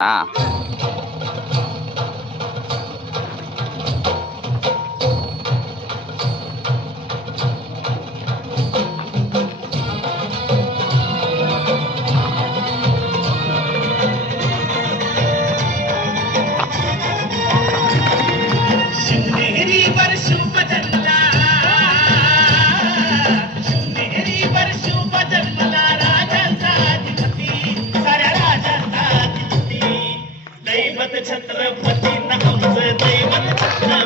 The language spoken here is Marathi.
हा. शिवनेरीवर शुभ जन्मला, शिवनेरीवर शुभ जन्मला राजांचा अधिपती, साऱ्या राजांचा अधिपती. दैवत छत्रपती नामचं दैवत छत्रपती.